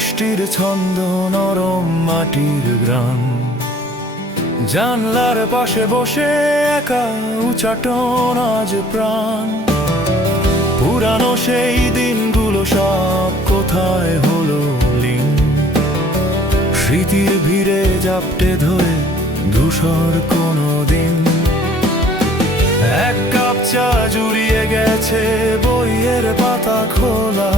বৃষ্টির ছন্দ, নরম মাটির গ্রাম। জানলার পাশে বসে একা উচাটন আজ প্রাণ। পুরানো সেই দিনগুলো সব কোথায় হলো লীন। স্মৃতির ভিড়ে জাপটে ধরে ধূসর কোনো দিন। এক কাপ চা জুড়িয়ে গেছে বইয়ের পাতা খোলা।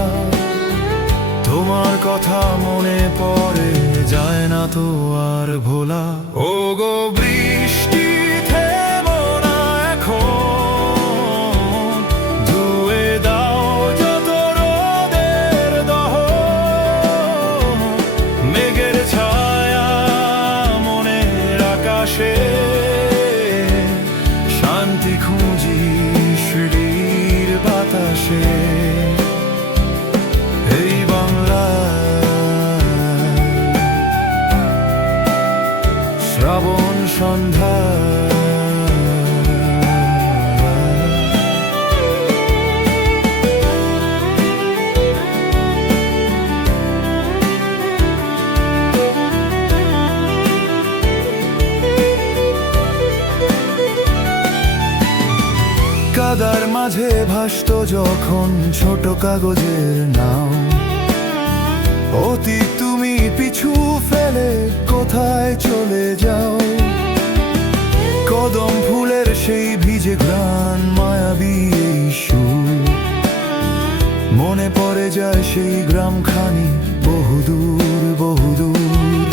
তোমার কথা মনে পড়ে, যায় না তো আর ভোলা। ও গো বৃষ্টি থেমো না এখন, ধুয়ে দাও যত রোদের দহন। মেঘের ছায়া মনের আকাশে, শান্তি খুঁজি শিরির বাতাসে। এই শ্রাবণ সন্ধ্যা, কাদার মাঝে ভাসত যখন ছোট কাগজের নাও। অতীত তুমি পিছু ফেলে কোথায় চলে যাও। কদম ফুলের সেই ভিজে ঘ্রাণ, মায়াবী এই সুর। মনে পড়ে যায় সেই গ্রামখানি বহুদূর বহুদূর।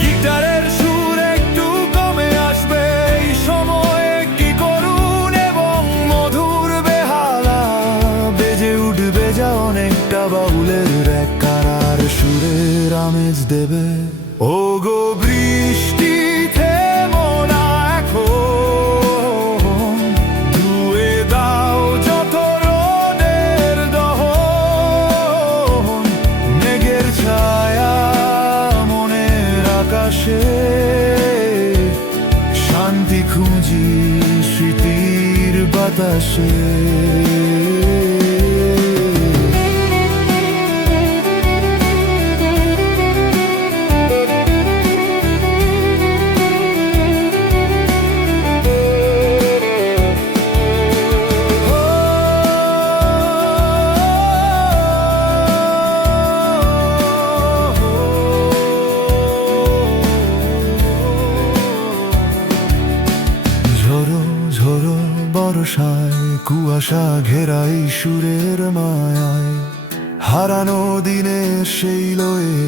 গিটারের সুর একটু কমে আসবে এই সময়ে, কি করুন, এবং মধুর বেহালা বেজে উঠবে যা অনেকটা বাউলের এক কারার সুরের আমেজ দেবে। ও গো বৃষ্টি থেমো না এখন, ধুয়ে দাও যত রোদের দহন। মেঘের ছায়া মনের আকাশে, শান্তি খুঁজি স্মৃতির বাতাসে। বর্ষায় কুয়াশা ঘেরাই সুরের মায়ায়, হারানো দিনের সেই লয়ে